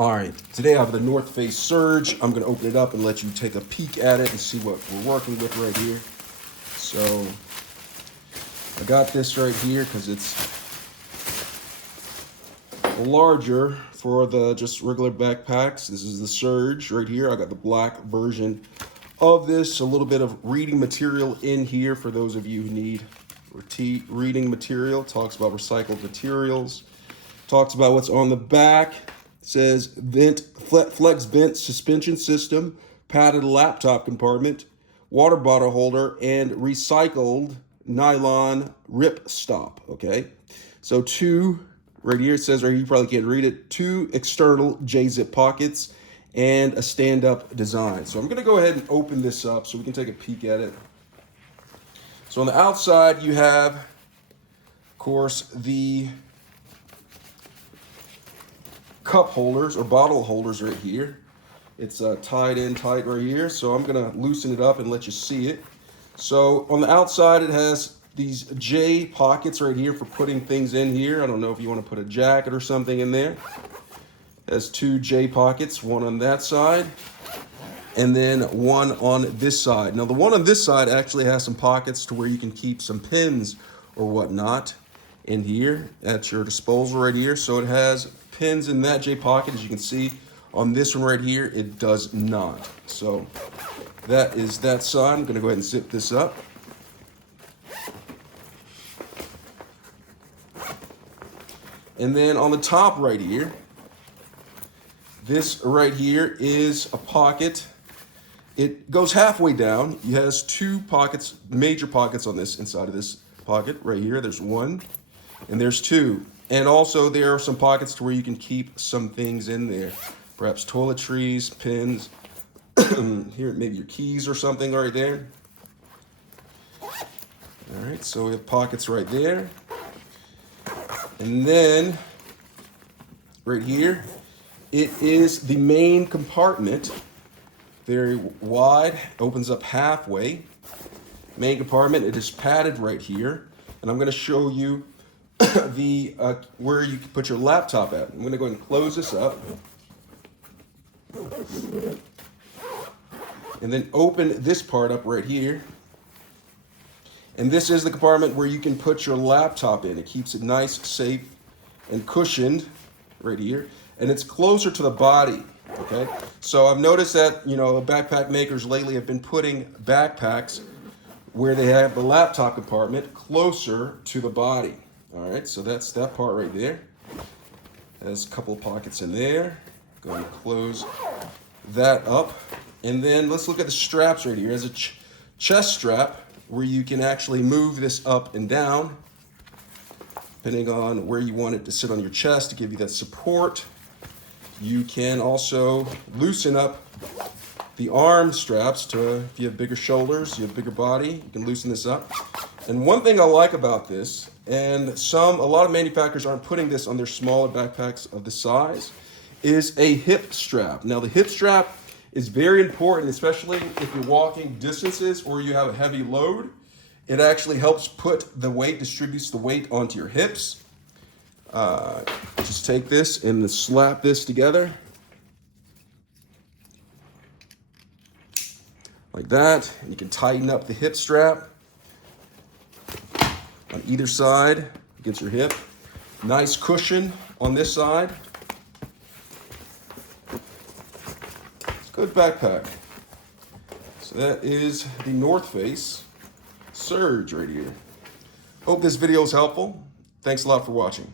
All right, today I have the North Face Surge. I'm gonna open it up and let you take a peek at it and see what we're working with right here. So I got this right here because it's larger for the just regular backpacks. This is the Surge right here. I got the black version of this. A little bit of reading material in here for those of you who need reading material. Talks about recycled materials. Talks about what's on the back. It says flex vent suspension system, padded laptop compartment, water bottle holder, and recycled nylon rip stop. Okay, so two right here, it says right here, you probably can't read it, two external J-zip pockets and a stand-up design. So I'm gonna go ahead and open this up so we can take a peek at it. So on the outside you have, of course, the cup holders or bottle holders right here. It's tied in tight right here, so I'm gonna loosen it up and let you see it. So on the outside it has these J pockets right here for putting things in here. I don't know if you want to put a jacket or something in there. It has two J pockets, one on that side and then one on this side. Now the one on this side actually has some pockets to where you can keep some pins or whatnot in here at your disposal right here. So it has pins in that J pocket. As you can see on this one right here, it does not. So that is that side. I'm gonna go ahead and zip this up. And then on the top right here, this right here is a pocket. It goes halfway down. It has two pockets, major pockets on this inside of this pocket right here. There's one and there's two. And also there are some pockets to where you can keep some things in there. Perhaps toiletries, pins, here maybe your keys or something right there. All right, so we have pockets right there. And then right here, it is the main compartment. Very wide, opens up halfway. Main compartment, it is padded right here. And I'm gonna show you the where you can put your laptop at. I'm gonna go ahead and close this up. And then open this part up right here. And this is the compartment where you can put your laptop in. It keeps it nice, safe, and cushioned right here. And it's closer to the body, okay? So I've noticed that, backpack makers lately have been putting backpacks where they have the laptop compartment closer to the body. All right, so that's that part right there. There's a couple of pockets in there. Go ahead and close that up. And then let's look at the straps right here. There's a chest strap where you can actually move this up and down depending on where you want it to sit on your chest to give you that support. You can also loosen up the arm straps to, if you have bigger shoulders, you have bigger body, you can loosen this up. And one thing I like about this, and a lot of manufacturers aren't putting this on their smaller backpacks of the size, is a hip strap. Now the hip strap is very important, especially if you're walking distances or you have a heavy load. It actually helps distributes the weight onto your hips. Just take this and slap this together. Like that. And you can tighten up the hip strap on either side against your hip. Nice cushion on this side. Good backpack. So that is the North Face Surge right here. Hope this video is helpful. Thanks a lot for watching.